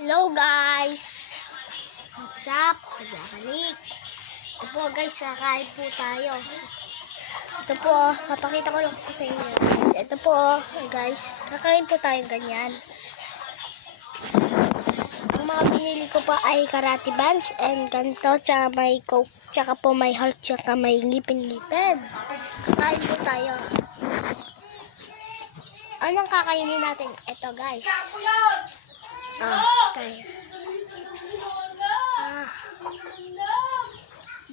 Hello guys! What's up? Nagbabalik. Ito po guys, kakain po tayo. Ito po, papakita ko lang po sa inyo guys. Ito po guys, kakain po tayo ganyan. Ang mga binili ko po ay karate bands and ganito, tsaka may coke, tsaka po may heart, tsaka may ngipin-ngipin. Kakain po tayo. Anong kakainin natin? Ito guys. Okay.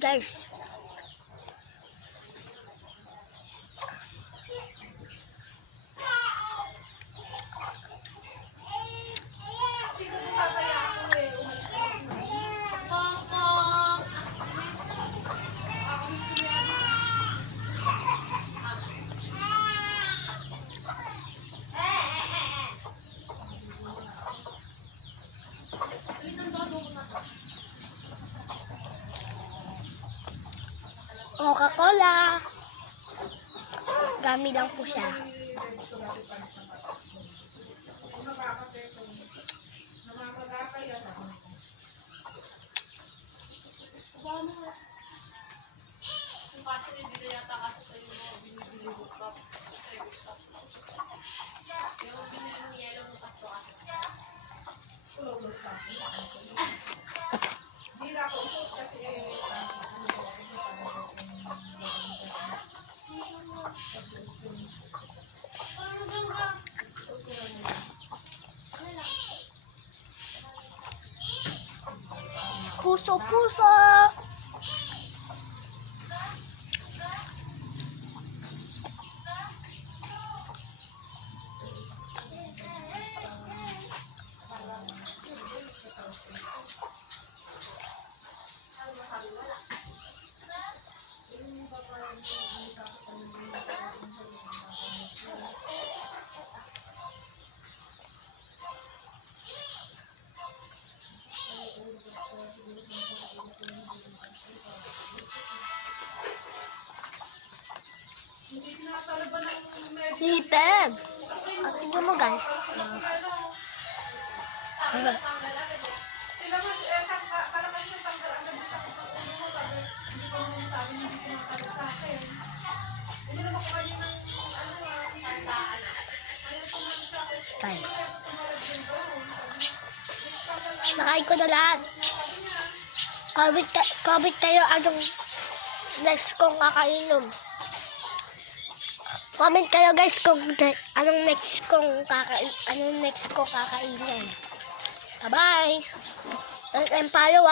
Guys. Coca-Cola. Gami lang po siya. Puso-puso. Hipeg. Tingnan mo guys. Guys. Nakain ko na lahat. Comment kayo anong next kong kakainom. Comment kayo guys kung anong next kong kakainin. Bye-bye. And follow